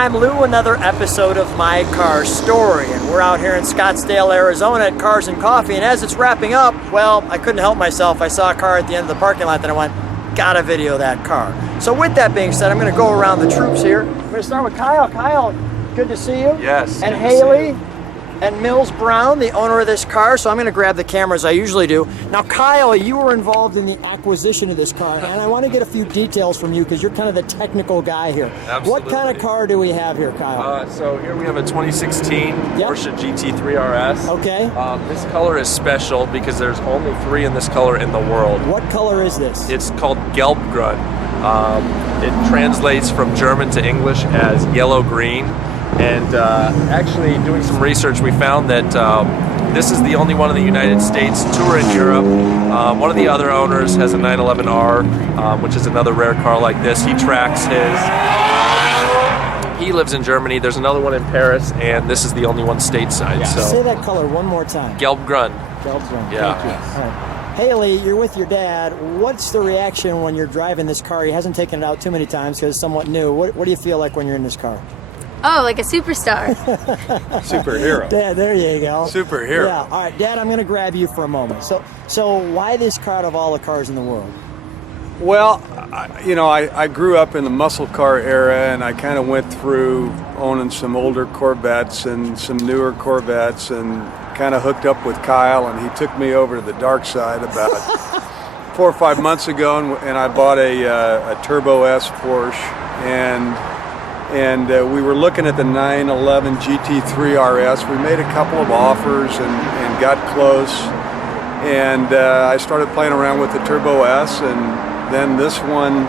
I'm Lou, another episode of My Car Story, and we're out here in Scottsdale, Arizona at Cars and Coffee, and as it's wrapping up, well, I couldn't help myself. I saw a car at the end of the parking lot that I went, gotta video that car. So with that being said, I'm gonna go around the troops here. I'm gonna start with Kyle. Kyle, good to see you. Yes. And Haley and Mills Brown, the owner of this car. So I'm gonna grab the camera as I usually do. Now, Kyle, you were involved in the acquisition of this car, and I want to get a few details from you because you're kind of the technical guy here. Absolutely. What kind of car do we have here, Kyle? So here we have a 2016 Porsche GT3 RS. Okay. This color is special because there's only 3 in this color in the world. What color is this? It's called Gelbgrün. It translates from German to English as yellow-green. And actually, doing some research, we found that this is the only one in the United States, 2 are in Europe. One of the other owners has a 911R, which is another rare car like this. He tracks his. He lives in Germany. There's another one in Paris, and this is the only one stateside. So say that color one more time. Gelbgrün. Gelbgrün. Yeah. Thank you. All right. Haley, you're with your dad. What's the reaction when you're driving this car? He hasn't taken it out too many times because it's somewhat new. What do you feel like when you're in this car? Oh, like a superstar. Superhero. Dad, there you go. Superhero. Yeah. All right, Dad, I'm going to grab you for a moment. So why this car out of all the cars in the world? Well, I grew up in the muscle car era, and I kind of went through owning some older Corvettes and some newer Corvettes, and kind of hooked up with Kyle, and he took me over to the dark side about 4 or 5 months ago, and I bought a Turbo S Porsche, and we were looking at the 911 GT3 RS. We made a couple of offers and got close, and I started playing around with the Turbo S, and then this one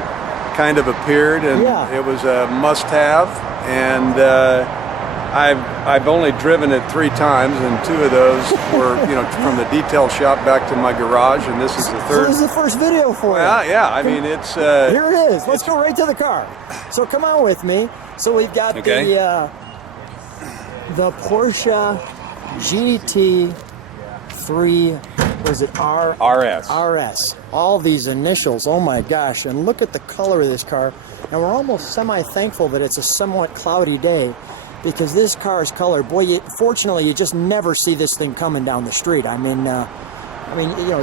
kind of appeared, and it was a must-have, and I've only driven it 3 times, and 2 of those were from the detail shop back to my garage, and this is the 3rd. So this is the first video for you. Yeah, I mean it's here it is. Let's go right to the car. So come on with me. So we've got the Porsche GT3, was it RS? All these initials, oh my gosh, and look at the color of this car. And we're almost semi-thankful that it's a somewhat cloudy day because this car's color, boy, fortunately you just never see this thing coming down the street. I mean,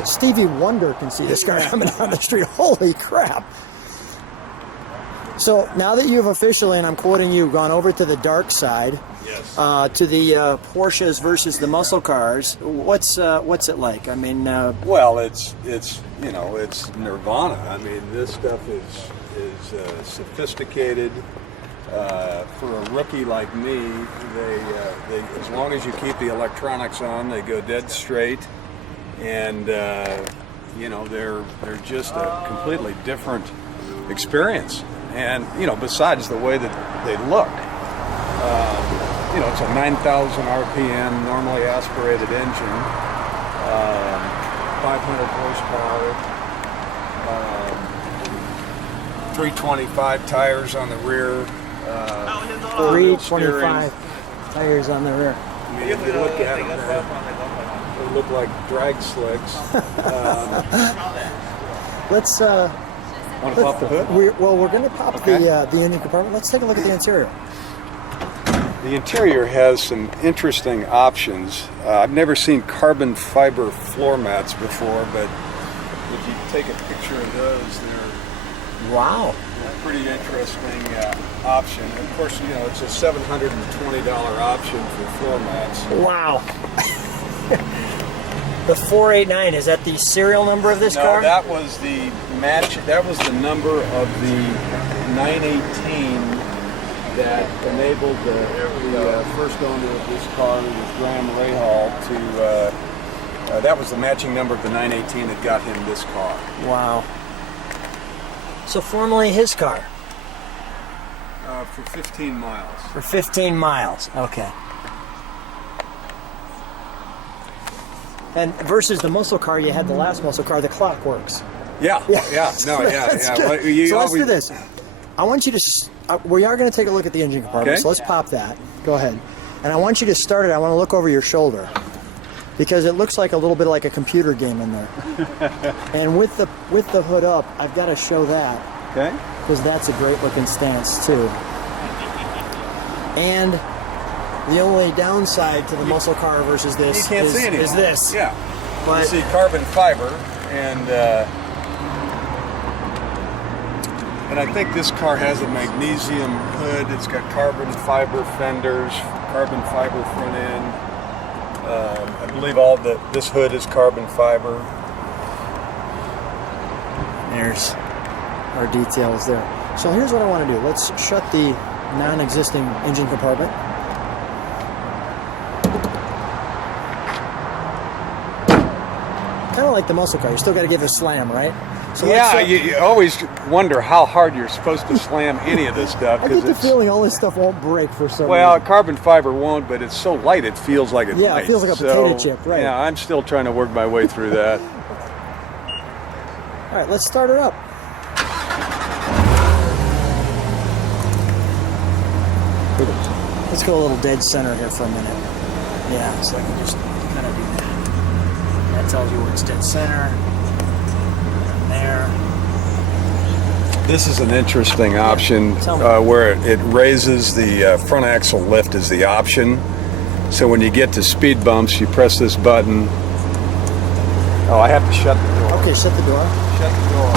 Stevie Wonder can see this car coming down the street. Holy crap. So now that you've officially, and I'm quoting you, gone over to the dark side, to the Porsches versus the muscle cars, what's it like? I mean, well, it's nirvana. I mean, this stuff is sophisticated. For a rookie like me, they as long as you keep the electronics on, they go dead straight, and they're just a completely different experience. And besides the way that they look, it's a 9,000 RPM normally aspirated engine, 500 horsepower, 325 tires on the rear, 325 tires on the rear. I mean, if you look at them, they look like drag slicks. Let's. Want to pop the hood? We're going to pop the engine compartment. Let's take a look at the interior. The interior has some interesting options. I've never seen carbon fiber floor mats before, but if you take a picture of those, they're a pretty interesting option. Of course, it's a $720 option for floor mats. Wow. The 489, is that the serial number of this car? No, that was the match. That was the number of the 918 that enabled the first owner of this car, who was Graham Rahal, to. That was the matching number of the 918 that got him this car. Wow. So formerly his car? For 15 miles. For 15 miles. Okay. And versus the muscle car, you had the last muscle car, the clock works. Yeah. Well, so let's do this. I want you to, we are going to take a look at the engine compartment, so let's pop that. Go ahead. And I want you to start it, I want to look over your shoulder, because it looks like a little bit like a computer game in there. And with the hood up, I've got to show that. Okay. Because that's a great looking stance too. And the only downside to the muscle car versus this You can't see anything. is this. Yeah. But You see carbon fiber, and I think this car has a magnesium hood. It's got carbon fiber fenders, carbon fiber front end. I believe this hood is carbon fiber. there's our details there. So here's what I want to do. Let's shut the non-existing engine compartment. Kind of like the muscle car, you still got to give it a slam, right? So Yeah, you always wonder how hard you're supposed to slam any of this stuff. I get the feeling all this stuff won't break for some reason. Carbon fiber won't, but it's so light it feels like it might. Yeah, it feels like a potato chip, right. Yeah, I'm still trying to work my way through that. All right, let's start it up. Let's go a little dead center here for a minute. Yeah, so I can just kind of do that. That tells you where it's dead center. And there. This is an interesting option where it raises the front axle lift is the option. So when you get to speed bumps, you press this button. Oh, I have to shut the door. Okay, shut the door. Shut the door.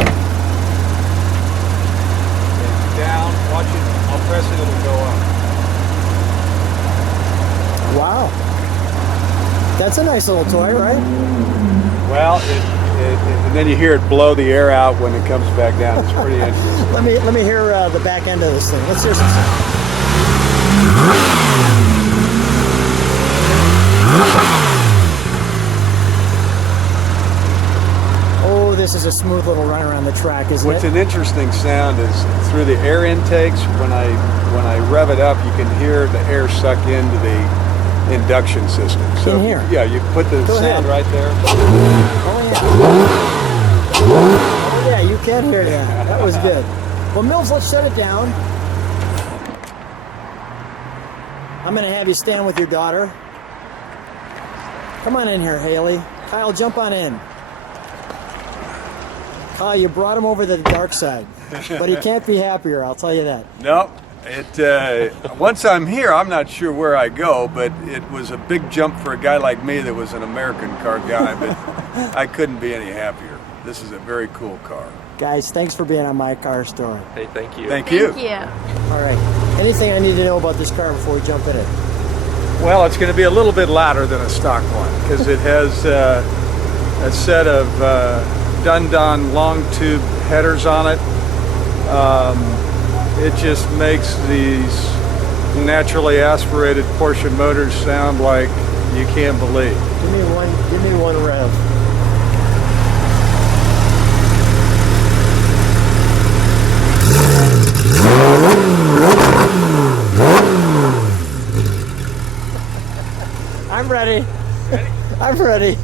Okay, down, watch it. I'll press it, it'll go up. Wow. That's a nice little toy, right? Well, and then you hear it blow the air out when it comes back down. It's pretty interesting. Let me hear the back end of this thing. Let's hear some sound. Oh, this is a smooth little run around the track, isn't What's it? an interesting sound is through the air intakes. When I rev it up, you can hear the air suck into the induction system. So In here? Yeah, you put the sound right there. Oh yeah, you can hear that. That was good. Well, Mills, let's shut it down. I'm going to have you stand with your daughter. Come on in here, Haley. Kyle, jump on in. Kyle, you brought him over to the dark side, but he can't be happier, I'll tell you that. No, once I'm here, I'm not sure where I go, but it was a big jump for a guy like me that was an American car guy, but I couldn't be any happier. This is a very cool car. Guys, thanks for being on My Car Story. Hey, thank you. Thank you. Thank you. All right. Anything I need to know about this car before we jump in it? Well, it's going to be a little bit louder than a stock one because it has a set of Dundon long tube headers on it. It just makes these naturally aspirated Porsche motors sound like you can't believe. Give me one rev. I'm ready. I'm ready.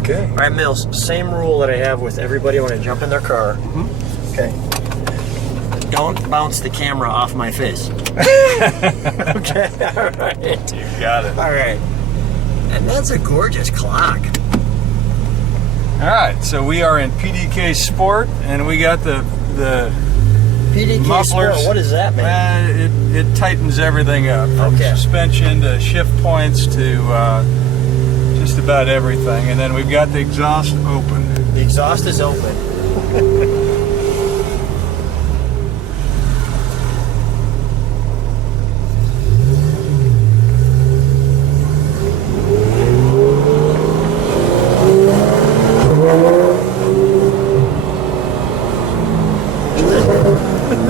Okay. All right, Mills, same rule that I have with everybody when I jump in their car. Okay. Don't bounce the camera off my face. Okay, all right. You got it. All right. And that's a gorgeous clock. All right, so we are in PDK Sport, and we got the PDK mufflers. Sport, what does that mean? It tightens everything up, from Okay. suspension to shift points to just about everything. And then we've got the exhaust open. The exhaust is open.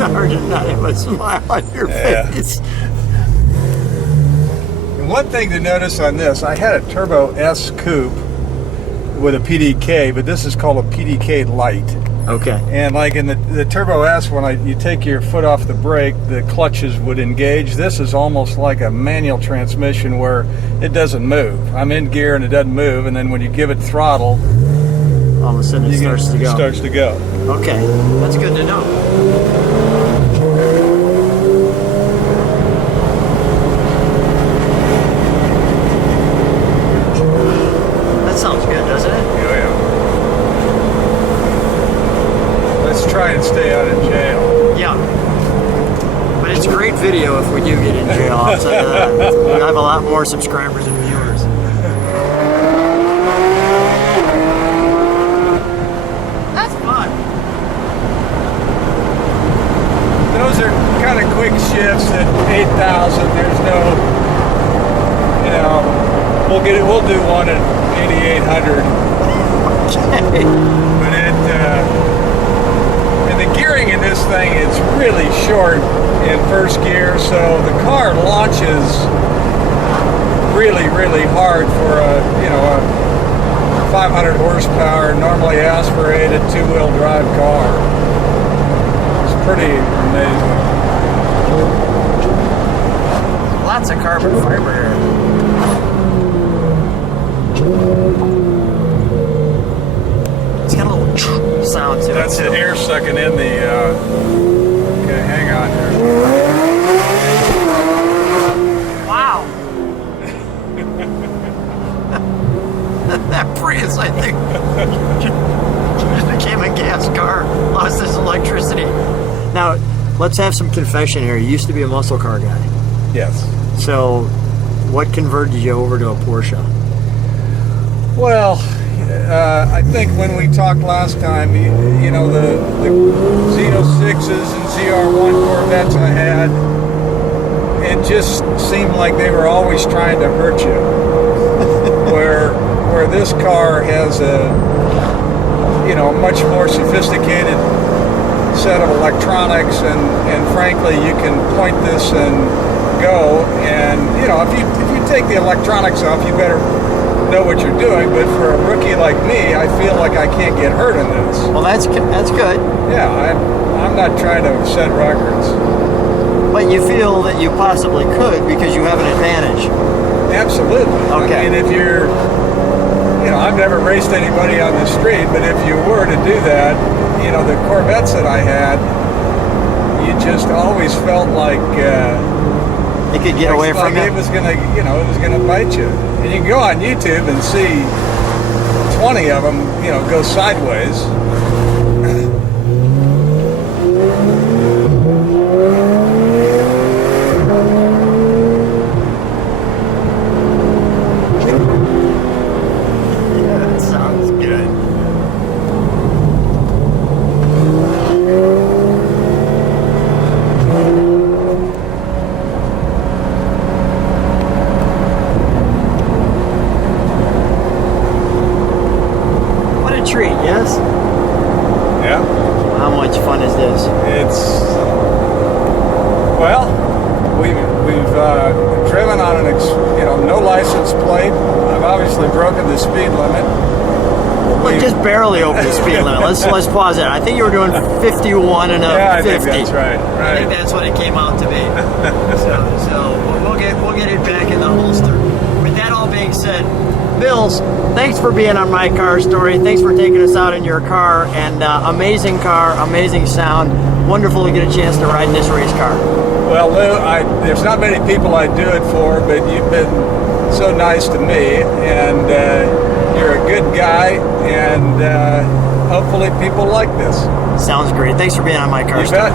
Hard to not have a smile on your face. And one thing to notice on this, I had a Turbo S Coupe with a PDK, but this is called a PDK Lite. Okay. And like in the Turbo S, when you take your foot off the brake, the clutches would engage. This is almost like a manual transmission where it doesn't move. I'm in gear and it doesn't move, and then when you give it throttle, All of a sudden it starts to go. Starts to go. Okay, that's good to know. it's great video if we do get in jail. I'll tell you that. We have a lot more subscribers and viewers. That's Fun. Those are kind of quick shifts at 8,000. There's no, you know, we'll do one at 8,800. Okay. But and the gearing in this thing is really short in first gear, so the car launches really, really hard for a 500 horsepower, normally aspirated two-wheel drive car. It's pretty amazing. Lots of carbon fiber here. It's got a little sound to it. That's the air sucking in the. Okay, hang on here. Wow. That Prius, I think, just became a gas car. Lost its electricity. Now, let's have some confession here. You used to be a muscle car guy. Yes. So, what converted you over to a Porsche? Well, I think when we talked last time, you know, the Z06s and ZR1 Corvettes I had, it just seemed like they were always trying to hurt you. where this car has a, you know, much more sophisticated set of electronics, and frankly, you can point this and go, and you know, if you take the electronics off, you better know what you're doing. But for a rookie like me, I feel like I can't get hurt in this. Well, that's good. Yeah, I'm not trying to set records. But you feel that you possibly could because you have an advantage. Absolutely. Okay. I mean, if you're, you know, I've never raced anybody on the street, but if you were to do that, you know, the Corvettes that I had, you just always felt like It could get away from it you. was gonna, you know, it was gonna bite you. And you can go on YouTube and see 20 of them, you know, go sideways. Yeah, that sounds good. What a treat, yes? Yeah. How much fun is this? It's, well, we've driven on an no license plate. I've obviously broken the speed limit. Well, just barely over the speed limit. Let's pause it. I think you were doing 51 and a Yeah, I 50. think that's right. I think that's what it came out to be. so we'll get it back in the holster. With that all being said, Bills, thanks for being on My Car Story. Thanks for taking us out in your car. And amazing car, amazing sound. Wonderful to get a chance to ride in this race car. Well, Lou, there's not many people I do it for, but you've been so nice to me, and you're a good guy, and hopefully people like this. Sounds great. Thanks for being on My Car You Story. bet.